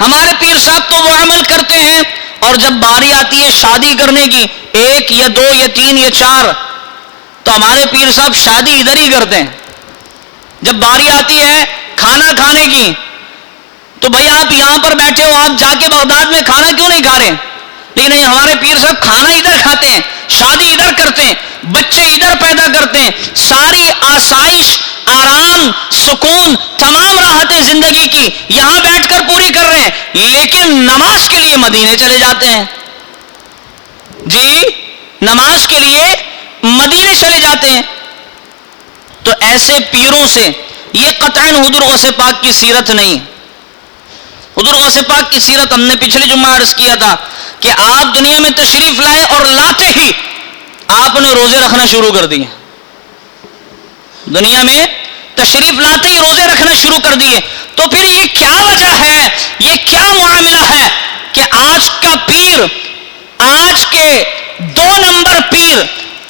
ہمارے پیر صاحب تو وہ عمل کرتے ہیں، اور جب باری آتی ہے شادی کرنے کی، 1 یا 2 یا 3 یا 4، تو ہمارے پیر صاحب شادی ادھر ہی کرتے ہیں۔ جب باری آتی ہے کھانا کھانے کی، تو بھائی آپ یہاں پر بیٹھے ہو، آپ جا کے بغداد میں کھانا کیوں نہیں کھا رہے؟ لیکن نہیں، ہمارے پیر صاحب کھانا ادھر کھاتے ہیں، شادی ادھر کرتے ہیں، بچے ادھر پیدا کرتے ہیں، ساری آسائش، آرام، سکون، تمام راحتیں زندگی کی یہاں بیٹھ کر پوری کر رہے ہیں، لیکن نماز کے لیے مدینے چلے جاتے ہیں۔ جی، نماز کے لیے مدینے چلے جاتے ہیں۔ تو ایسے پیروں سے یہ قطعاً حضور غوث پاک کی سیرت نہیں۔ حضور غوث پاک کی سیرت ہم نے پچھلے جمعہ عرض کیا تھا کہ آپ دنیا میں تشریف لائے اور لاتے ہی آپ نے روزے رکھنا شروع کر دیے۔ دنیا میں تشریف لاتے ہی روزے رکھنا شروع کر دیے۔ تو پھر یہ کیا وجہ ہے، یہ کیا معاملہ ہے کہ آج کا پیر، آج کے 2 نمبر پیر،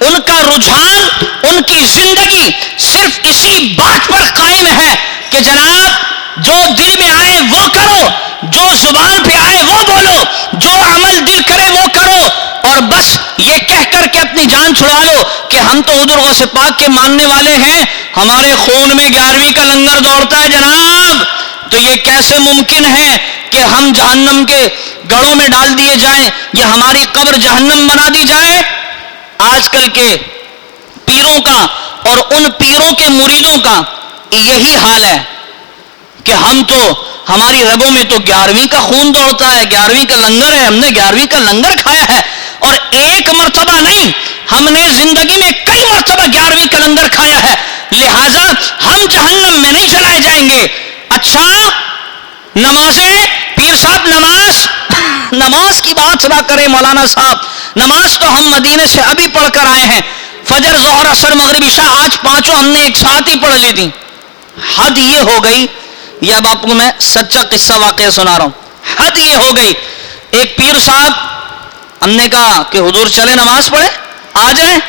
ان کا رجحان، ان کی زندگی صرف اسی بات پر قائم ہے کہ جناب جو دل میں آئے وہ کرو، جو زبان پہ آئے وہ بولو، جو عمل دل کرے وہ کرو، اور بس یہ کہہ کر کے اپنی جان چھڑا لو کہ ہم تو حضور غوث پاک کے ماننے والے ہیں، ہمارے خون میں 11ویں کا لنگر دوڑتا ہے جناب۔ تو یہ کیسے ممکن ہے کہ ہم جہنم کے گڑھوں میں ڈال دیے جائیں، یا ہماری قبر جہنم بنا دی جائے؟ آج کل کے پیروں کا اور ان پیروں کے مریدوں کا یہی حال ہے کہ ہم تو، ہماری رگوں میں تو 11ویں کا خون دوڑتا ہے، 11ویں کا لنگر ہے، ہم نے 11ویں کا لنگر کھایا ہے، اور ایک مرتبہ نہیں، ہم نے زندگی میں کئی مرتبہ 11ویں کا لنگر کھایا ہے، لہذا ہم جہنم میں نہیں چلائے جائیں گے۔ اچھا، نمازیں، پیر صاحب نماز کی بات نہ کریں مولانا صاحب، نماز تو ہم مدینے سے ابھی پڑھ کر آئے ہیں، فجر، ظہر، عصر، مغرب، عشاء، آج 5 ہم نے ایک ساتھ ہی پڑھ لی تھی۔ حد یہ ہو گئی، یہ اب آپ کو میں سچا قصہ واقعہ سنا رہا ہوں، حد یہ ہو گئی، ایک پیر صاحب، ہم نے کہا کہ حضور چلے نماز پڑھے، آ جائیں،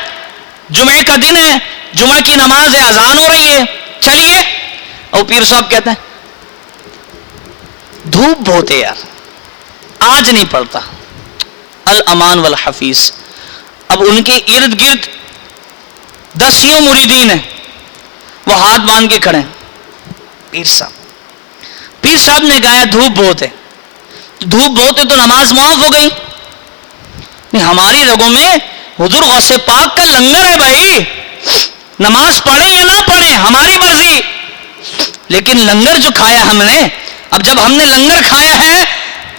جمعے کا دن ہے، جمعہ کی نماز ہے، اذان ہو رہی ہے، چلیے۔ اور پیر صاحب کہتے ہیں دھوپ بہت ہے یار، آج نہیں پڑھتا، الامان والحفیظ۔ اب ان کے ارد گرد 10 مریدین ہیں، وہ ہاتھ باندھ کے کھڑے ہیں۔ پیر صاحب نے کہا دھوپ بہت ہے، دھوپ بہت ہے تو نماز معاف ہو گئی؟ نہیں، ہماری رگوں میں حضور غوث پاک کا لنگر ہے بھائی، نماز پڑھیں یا نہ پڑھیں ہماری مرضی، لیکن لنگر جو کھایا ہم نے، اب جب ہم نے لنگر کھایا ہے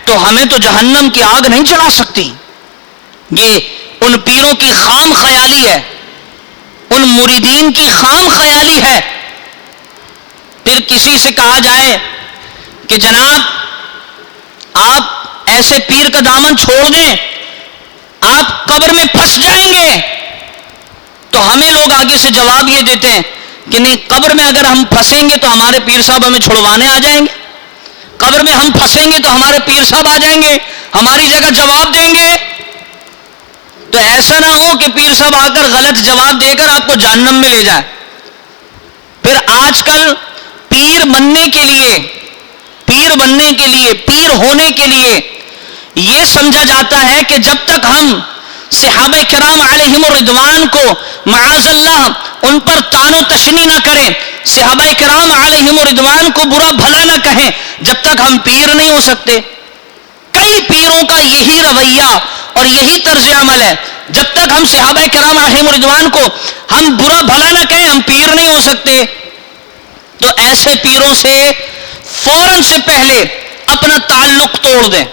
تو ہمیں تو جہنم کی آگ نہیں چلا سکتی۔ یہ ان پیروں کی خام خیالی ہے، ان مریدین کی خام خیالی ہے۔ پھر کسی سے کہا جائے کہ جناب آپ ایسے پیر کا دامن چھوڑ دیں، آپ قبر میں پھنس جائیں گے، تو ہمیں لوگ آگے سے جواب یہ دیتے ہیں کہ نہیں، قبر میں اگر ہم پھنسیں گے تو ہمارے پیر صاحب ہمیں چھڑوانے آ جائیں گے، قبر میں ہم پھنسیں گے تو ہمارے پیر صاحب آ جائیں گے، ہماری جگہ جواب دیں گے۔ تو ایسا نہ ہو کہ پیر صاحب آ کر غلط جواب دے کر آپ کو جہنم میں لے جائیں۔ پھر آج کل پیر بننے کے لیے، پیر ہونے کے لیے یہ سمجھا جاتا ہے کہ جب تک ہم صحابہ کرام علیہم الرضوان کو معاذ اللہ ان پر طعن و تشنیع نہ کریں، صحابہ کرام علیہم الرضوان کو برا بھلا نہ کہیں، جب تک ہم پیر نہیں ہو سکتے۔ کئی پیروں کا یہی رویہ اور یہی طرز عمل ہے، جب تک ہم صحابہ کرام علیہم الرضوان کو ہم برا بھلا نہ کہیں ہم پیر نہیں ہو سکتے۔ تو ایسے پیروں سے فوراً سے پہلے اپنا تعلق توڑ دیں۔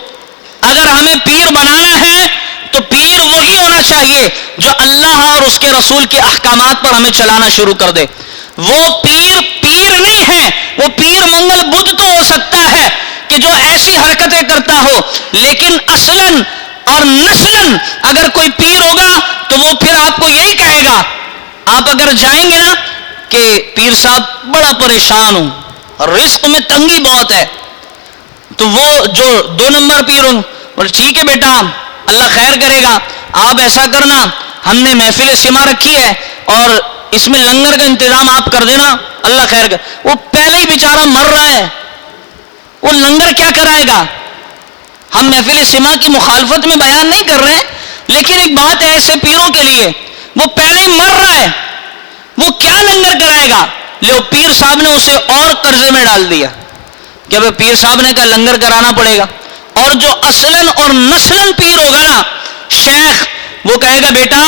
اگر ہمیں پیر بنانا ہے تو پیر وہی ہونا چاہیے جو اللہ اور اس کے رسول کے احکامات پر ہمیں چلانا شروع کر دے۔ وہ پیر نہیں ہے، وہ پیر منگل بدھ تو ہو سکتا ہے کہ جو ایسی حرکتیں کرتا ہو، لیکن اصلاً اور نسلاً اگر کوئی پیر ہوگا تو وہ پھر آپ کو یہی کہے گا۔ آپ اگر جائیں گے نا کہ پیر صاحب بڑا پریشان ہوں اور رزق میں تنگی بہت ہے، تو وہ جو 2 نمبر پیر ہوں، اور ٹھیک ہے بیٹا اللہ خیر کرے گا، آپ ایسا کرنا، ہم نے محفل سما رکھی ہے اور اس میں لنگر کا انتظام آپ کر دینا، اللہ خیر کر۔ وہ پہلے ہی بیچارہ مر رہا ہے، وہ لنگر کیا کرائے گا؟ ہم محفل سما کی مخالفت میں بیان نہیں کر رہے ہیں، لیکن ایک بات ہے ایسے پیروں کے لیے، وہ پہلے ہی مر رہا ہے، وہ کیا لنگر کرائے گا؟ لو پیر صاحب نے اسے اور قرضے میں ڈال دیا کہ اب پیر صاحب نے کہا لنگر کرانا پڑے گا. اور جو اصلاً اور نسلاً پیر ہوگا نا، شیخ، وہ کہے گا بیٹا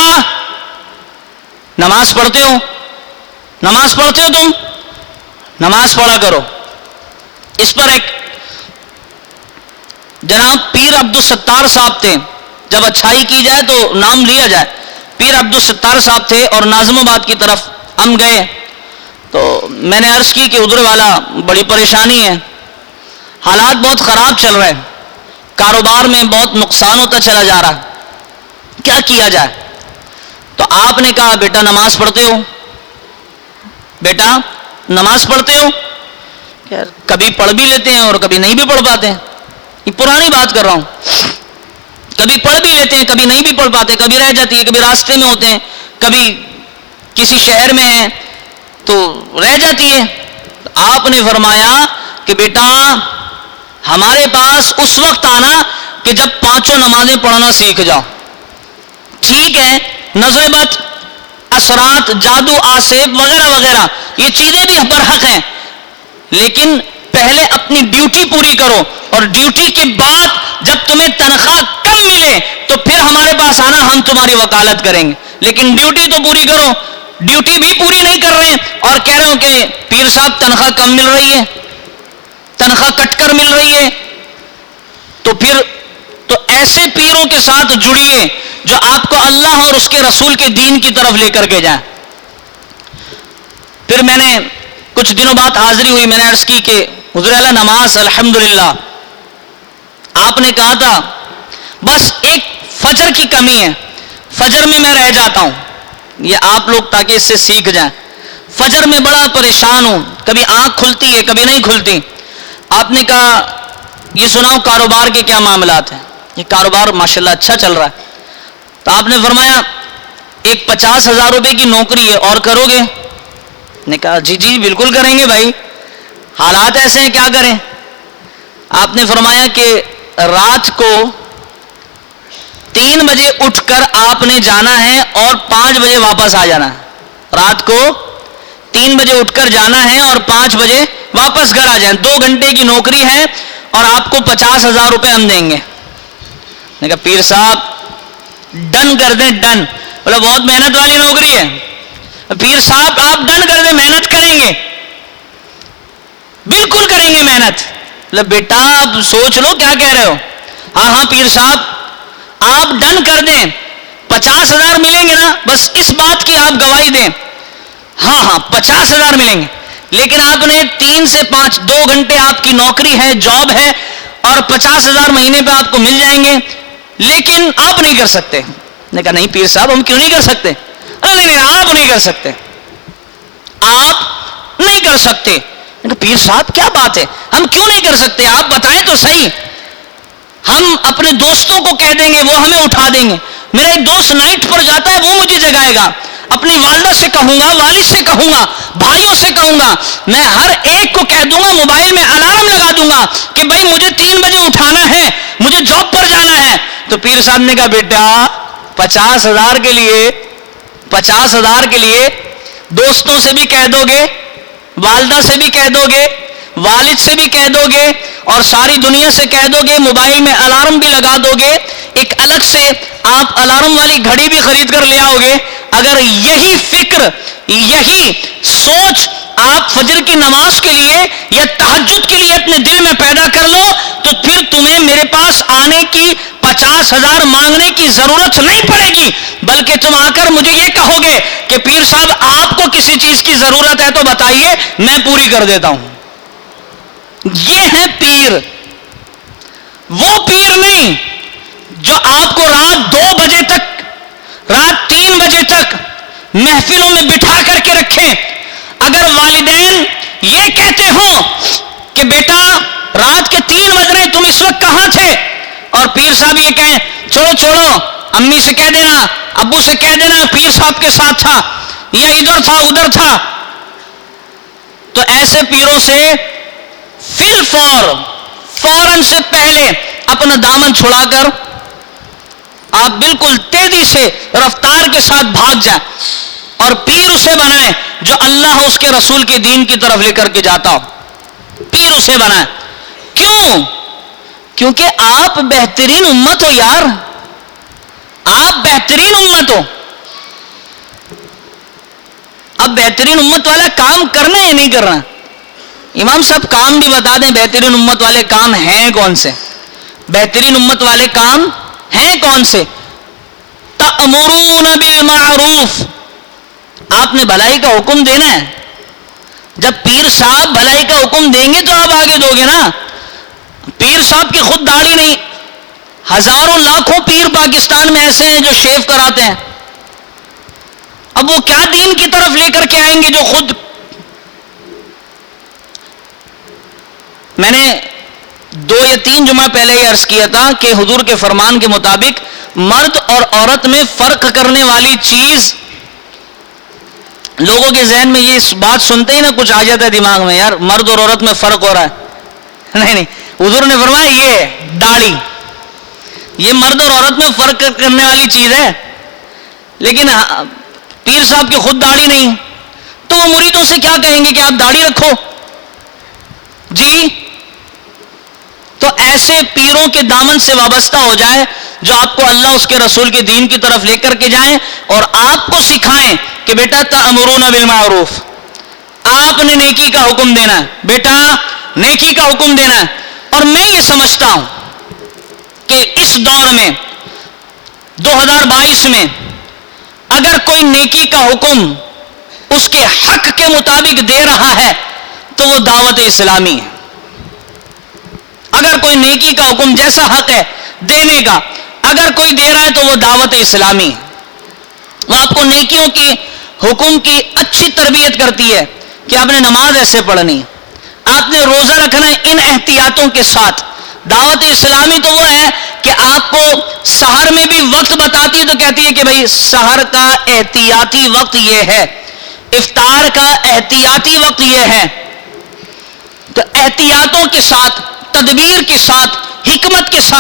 نماز پڑھتے ہو، نماز پڑھتے ہو، تم نماز پڑھا کرو. اس پر ایک جناب پیر عبدالستار صاحب تھے، جب اچھائی کی جائے تو نام لیا جائے. پیر عبدالستار صاحب تھے اور ناظم آباد کی طرف ہم گئے تو میں نے عرض کی کہ ادھر والا بڑی پریشانی ہے، حالات بہت خراب چل رہے ہیں، کاروبار میں بہت نقصان ہوتا چلا جا رہا ہے، کیا کیا جائے؟ تو آپ نے کہا بیٹا نماز پڑھتے ہو؟ بیٹا نماز پڑھتے ہو؟ کبھی پڑھ بھی لیتے ہیں اور کبھی نہیں بھی پڑھ پاتے ہیں. یہ پرانی بات کر رہا ہوں. کبھی پڑھ بھی لیتے ہیں، کبھی نہیں بھی پڑھ پاتے، کبھی رہ جاتی ہے، کبھی راستے میں ہوتے ہیں، کبھی کسی شہر میں ہیں تو رہ جاتی ہے. آپ نے فرمایا کہ بیٹا ہمارے پاس اس وقت آنا کہ جب پانچوں نمازیں پڑھنا سیکھ جاؤ. ٹھیک ہے، نظر بد، اثرات، جادو، آسیب وغیرہ وغیرہ یہ چیزیں بھی برحق ہیں، لیکن پہلے اپنی ڈیوٹی پوری کرو، اور ڈیوٹی کے بعد جب تمہیں تنخواہ کم ملے تو پھر ہمارے پاس آنا، ہم تمہاری وکالت کریں گے. لیکن ڈیوٹی تو پوری کرو. ڈیوٹی بھی پوری نہیں کر رہے ہیں اور کہہ رہے ہو کہ پیر صاحب تنخواہ کم مل رہی ہے، تنخواہ کٹ کر مل رہی ہے. تو پھر تو ایسے پیروں کے ساتھ جڑیے جو آپ کو اللہ اور اس کے رسول کے دین کی طرف لے کر کے جائیں. پھر میں نے کچھ دنوں بعد حاضری ہوئی، میں نے عرض کی کہ حضور اعلیٰ نماز الحمدللہ آپ نے کہا تھا بس ایک فجر کی کمی ہے، فجر میں رہ جاتا ہوں. یہ آپ لوگ تاکہ اس سے سیکھ جائیں. فجر میں بڑا پریشان ہوں، کبھی آنکھ کھلتی ہے کبھی نہیں کھلتی. آپ نے کہا یہ سناؤ کاروبار کے کیا معاملات ہیں؟ یہ کاروبار ماشاءاللہ اچھا چل رہا ہے. تو آپ نے فرمایا ایک 50,000 روپے کی نوکری ہے، اور کرو گے؟ نے کہا جی جی بالکل کریں گے بھائی، حالات ایسے ہیں کیا کریں. آپ نے فرمایا کہ رات کو 3 بجے اٹھ کر آپ نے جانا ہے اور 5 بجے واپس آ جانا ہے. رات کو 3 بجے اٹھ کر جانا ہے اور 5 بجے واپس گھر آ جائیں. 2 گھنٹے کی نوکری ہے اور آپ کو 50,000 روپے ہم دیں گے. نے کہا پیر صاحب ڈن کر دیں، ڈن. بولا بہت محنت والی نوکری ہے. پیر صاحب آپ ڈن کر دیں، محنت کریں گے، بالکل کریں گے محنت. بیٹا آپ سوچ لو کیا کہہ رہے ہو. ہاں ہاں پیر صاحب آپ ڈن کر دیں، 50,000 ملیں گے نا، بس اس بات کی آپ گواہی دیں. ہاں ہاں 50,000 ملیں گے، لیکن آپ نے 3 سے 5 2 گھنٹے آپ کی نوکری ہے، جاب ہے، اور 50,000 مہینے پہ آپ کو مل جائیں گے، لیکن آپ نہیں کر سکتے. نے کہا نہیں پیر صاحب ہم کیوں نہیں کر سکتے؟ نہیں آپ نہیں کر سکتے، آپ نہیں کر سکتے. پیر صاحب کیا بات ہے، ہم کیوں نہیں کر سکتے؟ آپ بتائیں تو صحیح. ہم اپنے دوستوں کو کہہ دیں گے، وہ ہمیں اٹھا دیں گے. میرا ایک دوست نائٹ پر جاتا ہے، وہ مجھے جگائے گا. اپنی والدہ سے کہوں گا، والد سے کہوں گا، بھائیوں سے کہوں گا، میں ہر ایک کو کہہ دوں گا، موبائل میں الارم لگا دوں گا کہ بھائی مجھے 3 بجے اٹھانا ہے، مجھے جاب پر جانا ہے. تو پیر صاحب نے کہا بیٹا 50,000 کے لیے 50,000 کے لیے دوستوں سے بھی کہہ دو گے، والدہ سے بھی کہہ دو گے، والد سے بھی کہہ دو گے، اور ساری دنیا سے کہہ دو گے، موبائل میں الارم بھی لگا دو گے، ایک الگ سے آپ الارم والی گھڑی بھی خرید کر لے آؤ گے. اگر یہی فکر، یہی سوچ آپ فجر کی نماز کے لیے یا تہجد کے لیے اپنے دل میں پیدا کر لو تو پھر تمہیں میرے پاس آنے کی 50,000 مانگنے کی ضرورت نہیں پڑے گی، بلکہ تم آ کر مجھے یہ کہو گے کہ پیر صاحب آپ کو کسی چیز کی ضرورت ہے تو بتائیے، میں پوری کر دیتا ہوں. یہ ہے پیر. وہ پیر نہیں جو آپ کو رات 2 بجے تک، رات 3 بجے تک محفلوں میں بٹھا کر کے رکھیں. اگر والدین یہ کہتے ہوں کہ بیٹا رات کے 3 بج رہے تم اس وقت کہاں تھے، اور پیر صاحب یہ کہیں چھوڑو امی سے کہہ دینا، ابو سے کہہ دینا پیر صاحب کے ساتھ تھا یا ادھر تھا ادھر تھا، تو ایسے پیروں سے فوراً سے پہلے اپنا دامن چھڑا کر آپ بالکل تیزی سے رفتار کے ساتھ بھاگ جائیں اور پیر اسے بنائیں جو اللہ اس کے رسول کے دین کی طرف لے کر کے جاتا ہو. پیر اسے بنائیں. کیوں؟ کیونکہ آپ بہترین امت ہو یار, آپ بہترین امت ہو. اب بہترین امت والا کام کرنا ہے یا نہیں کرنا؟ امام صاحب کام بھی بتا دیں, بہترین امت والے کام ہیں کون سے؟ بہترین امت والے کام ہیں کون سے؟ تأمرون بالمعروف, آپ نے بھلائی کا حکم دینا ہے. جب پیر صاحب بھلائی کا حکم دیں گے تو آپ آگے دو گے نا. پیر صاحب کی خود داڑھی نہیں, ہزاروں لاکھوں پیر پاکستان میں ایسے ہیں جو شیو کراتے ہیں. اب وہ کیا دین کی طرف لے کر کے آئیں گے جو خود. میں نے 2 یا 3 جمعہ پہلے یہ عرض کیا تھا کہ حضور کے فرمان کے مطابق مرد اور عورت میں فرق کرنے والی چیز, لوگوں کے ذہن میں یہ بات سنتے ہی نا کچھ آ جاتا ہے دماغ میں, یار مرد اور عورت میں فرق ہو رہا ہے. نہیں, حضور نے فرمایا یہ داڑھی, یہ مرد اور عورت میں فرق کرنے والی چیز ہے. لیکن پیر صاحب کی خود داڑھی نہیں, تو وہ مریدوں سے کیا کہیں گے کہ آپ داڑھی رکھو جی. تو ایسے پیروں کے دامن سے وابستہ ہو جائیں جو آپ کو اللہ اس کے رسول کے دین کی طرف لے کر کے جائیں اور آپ کو سکھائیں کہ بیٹا تأمرون بالمعروف, آپ نے نیکی کا حکم دینا ہے, بیٹا نیکی کا حکم دینا ہے. اور میں یہ سمجھتا ہوں کہ اس دور میں 2022 میں اگر کوئی نیکی کا حکم اس کے حق کے مطابق دے رہا ہے تو وہ دعوت اسلامی ہے. اگر کوئی نیکی کا حکم جیسا حق ہے دینے کا اگر کوئی دے رہا ہے تو وہ دعوت اسلامی ہے. وہ آپ کو نیکیوں کی حکم کی اچھی تربیت کرتی ہے کہ آپ نے نماز ایسے پڑھنی ہے, آپ نے روزہ رکھنا ہے ان احتیاطوں کے ساتھ. دعوت اسلامی تو وہ ہے کہ آپ کو سحر میں بھی وقت بتاتی ہے تو کہتی ہے کہ بھئی سحر کا احتیاطی وقت یہ ہے, افطار کا احتیاطی وقت یہ ہے. تو احتیاطوں کے ساتھ, تدبیر کے ساتھ, حکمت کے ساتھ